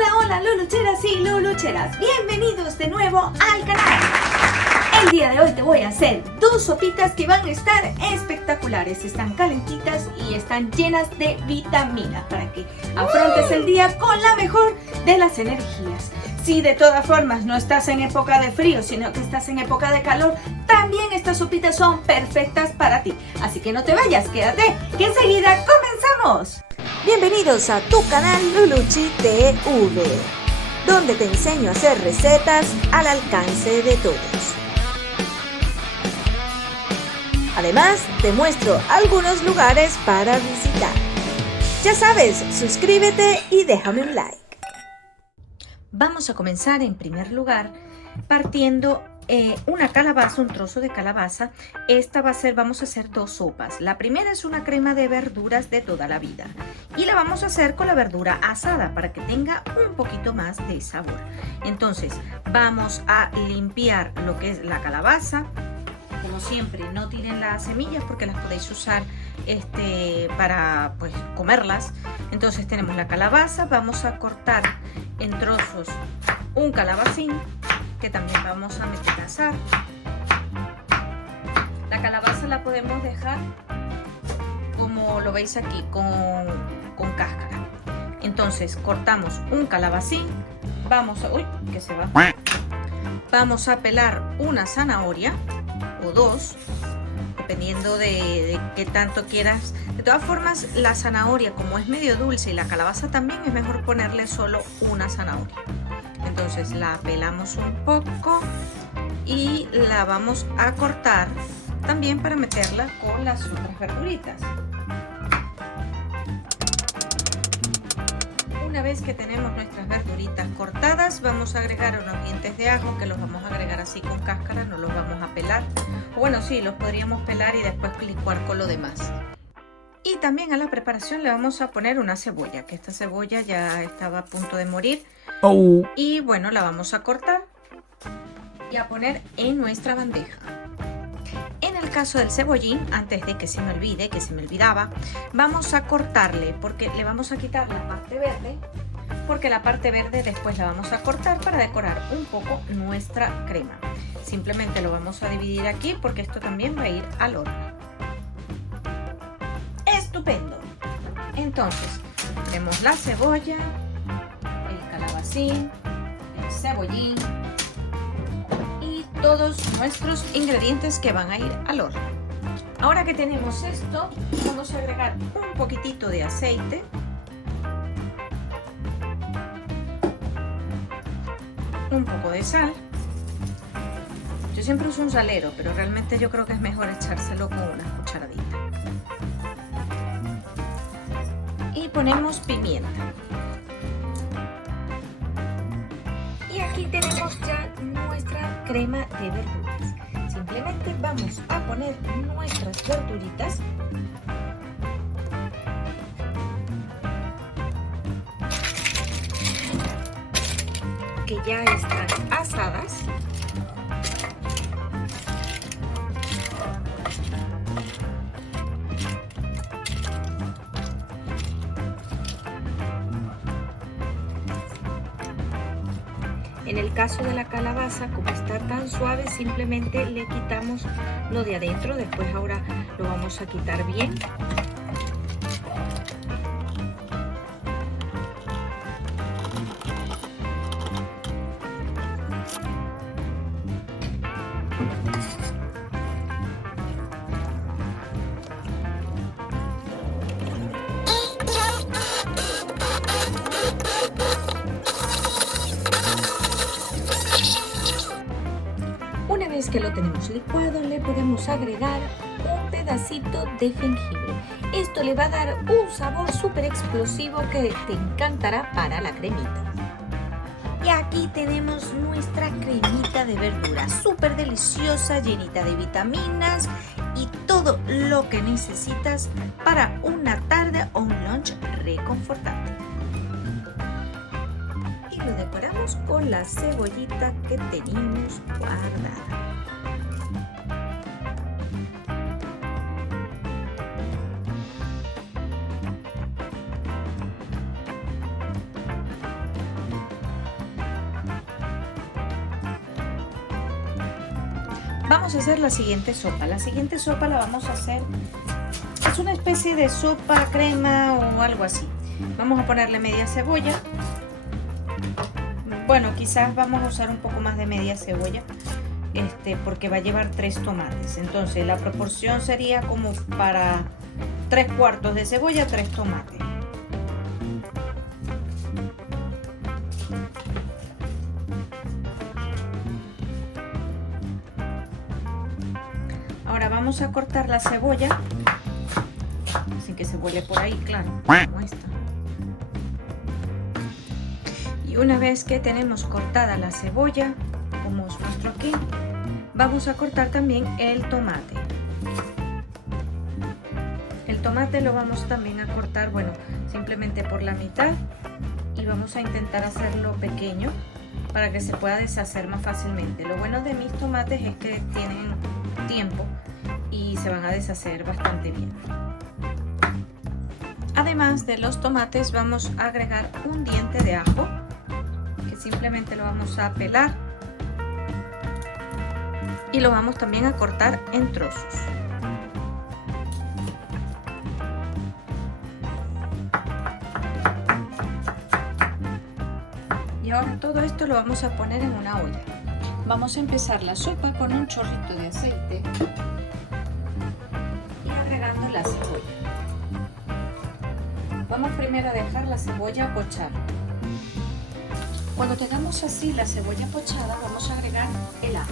Hola, hola Lulucheras y Lulucheras, bienvenidos de nuevo al canal. El día de hoy te voy a hacer dos sopitas que van a estar espectaculares. Están calentitas y están llenas de vitaminas para que afrontes el día con la mejor de las energías. Si de todas formas no estás en época de frío, sino que estás en época de calor, también estas sopitas son perfectas para ti. Así que no te vayas, quédate, que enseguida comenzamos. Bienvenidos a tu canal Luluchi TV, donde te enseño a hacer recetas al alcance de todos. Además, te muestro algunos lugares para visitar. Ya sabes, suscríbete y déjame un like. Vamos a comenzar en primer lugar partiendo una calabaza, un trozo de calabaza. Vamos a hacer dos sopas. La primera es una crema de verduras de toda la vida y la vamos a hacer con la verdura asada para que tenga un poquito más de sabor. Entonces vamos a limpiar lo que es la calabaza. Como siempre, no tiren las semillas porque las podéis usar para comerlas. Entonces tenemos la calabaza, vamos a cortar en trozos un calabacín que también vamos a meter a asar. La calabaza la podemos dejar como lo veis aquí, con cáscara. Entonces cortamos un calabacín, vamos a pelar una zanahoria o dos, dependiendo de qué tanto quieras. De todas formas, la zanahoria, como es medio dulce, y la calabaza también, es mejor ponerle solo una zanahoria. Entonces la pelamos un poco y la vamos a cortar también para meterla con las otras verduritas. Una vez que tenemos nuestras verduritas cortadas, vamos a agregar unos dientes de ajo, que los vamos a agregar así con cáscara, no los vamos a pelar. Bueno, sí, los podríamos pelar y después licuar con lo demás. Y también a la preparación le vamos a poner una cebolla, que esta cebolla ya estaba a punto de morir. Y bueno, la vamos a cortar y a poner en nuestra bandeja. En el caso del cebollín, antes de que se me olvide, que se me olvidaba, vamos a cortarle, porque le vamos a quitar la parte verde, porque la parte verde después la vamos a cortar para decorar un poco nuestra crema. Simplemente lo vamos a dividir aquí porque esto también va a ir al horno. ¡Estupendo! Entonces, tenemos la cebolla, el calabacín, el cebollín y todos nuestros ingredientes que van a ir al horno. Ahora que tenemos esto, vamos a agregar un poquitito de aceite. Un poco de sal. Yo siempre uso un salero, pero realmente yo creo que es mejor echárselo con una cucharadita. Y ponemos pimienta. Y aquí tenemos ya nuestra crema de verduras. Simplemente vamos a poner nuestras verduritas. Que ya están asadas. En el caso de la calabaza, como está tan suave, simplemente le quitamos lo de adentro. Después ahora lo vamos a quitar bien. Una vez que lo tenemos licuado, le podemos agregar un pedacito de jengibre. Esto le va a dar un sabor súper explosivo que te encantará para la cremita. Y aquí tenemos nuestra cremita de verduras, súper deliciosa, llenita de vitaminas y todo lo que necesitas para una tarde o un lunch reconfortante. Y lo decoramos con la cebollita que teníamos guardada. Vamos a hacer la siguiente sopa. La siguiente sopa la vamos a hacer, es una especie de sopa crema o algo así. Vamos a ponerle media cebolla. Bueno, quizás vamos a usar un poco más de media cebolla, porque va a llevar 3 tomates. Entonces la proporción sería como para 3/4 de cebolla, 3 tomates. Ahora vamos a cortar la cebolla sin que se vuele por ahí, claro, como esta. Y una vez que tenemos cortada la cebolla, como os muestro aquí, vamos a cortar también el tomate. El tomate lo vamos también a cortar, bueno, simplemente por la mitad, y vamos a intentar hacerlo pequeño para que se pueda deshacer más fácilmente. Lo bueno de mis tomates es que tienen tiempo y se van a deshacer bastante bien. Además de los tomates vamos a agregar un diente de ajo, que simplemente lo vamos a pelar y lo vamos también a cortar en trozos. Y ahora todo esto lo vamos a poner en una olla. Vamos a empezar la sopa con un chorrito de aceite y agregando la cebolla. Vamos primero a dejar la cebolla pochar. Cuando tengamos así la cebolla pochada, vamos a agregar el ajo.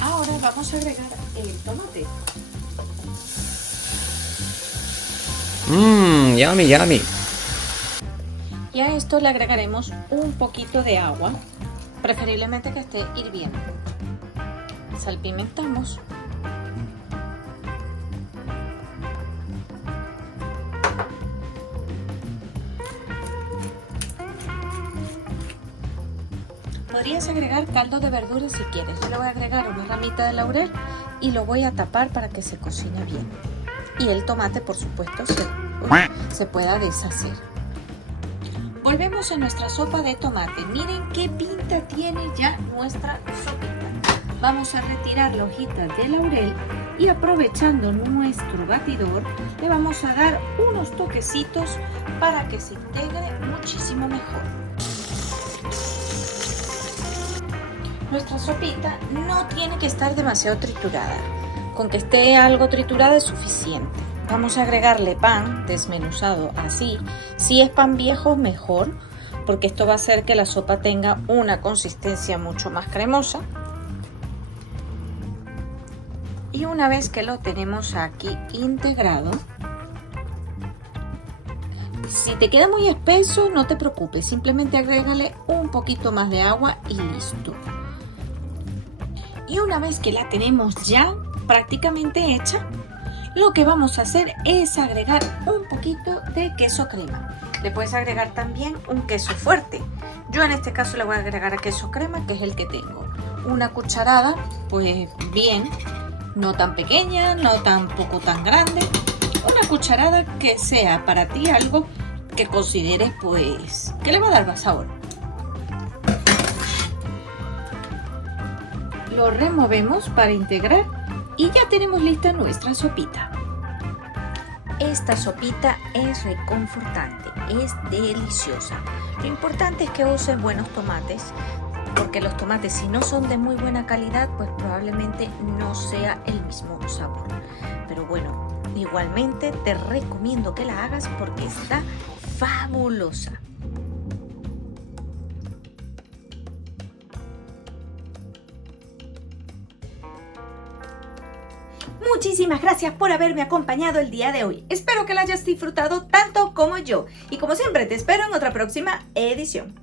Ahora vamos a agregar el tomate. Yummy, yummy. Y a esto le agregaremos un poquito de agua, preferiblemente que esté hirviendo. Salpimentamos. Podrías agregar caldo de verduras si quieres. Yo le voy a agregar una ramita de laurel y lo voy a tapar para que se cocine bien. Y el tomate, por supuesto, se pueda deshacer. Volvemos a nuestra sopa de tomate. Miren qué pinta tiene ya nuestra sopita. Vamos a retirar la hojita de laurel y, aprovechando nuestro batidor, le vamos a dar unos toquecitos para que se integre muchísimo mejor. Nuestra sopita no tiene que estar demasiado triturada. Con que esté algo triturada es suficiente. Vamos a agregarle pan desmenuzado así. Si es pan viejo, mejor, porque esto va a hacer que la sopa tenga una consistencia mucho más cremosa. Y una vez que lo tenemos aquí integrado, si te queda muy espeso, no te preocupes, simplemente agrégale un poquito más de agua y listo. Y una vez que la tenemos ya prácticamente hecha, lo que vamos a hacer es agregar un poquito de queso crema. Le puedes agregar también un queso fuerte. Yo en este caso le voy a agregar queso crema, que es el que tengo. Una cucharada, pues bien, no tan pequeña, no tampoco tan grande. Una cucharada que sea para ti algo que consideres pues que le va a dar más sabor. Lo removemos para integrar y ya tenemos lista nuestra sopita. Esta sopita es reconfortante, es deliciosa. Lo importante es que usen buenos tomates, porque los tomates, si no son de muy buena calidad, pues probablemente no sea el mismo sabor. Pero bueno, igualmente te recomiendo que la hagas porque está fabulosa. Muchísimas gracias por haberme acompañado el día de hoy. Espero que la hayas disfrutado tanto como yo. Y como siempre, te espero en otra próxima edición.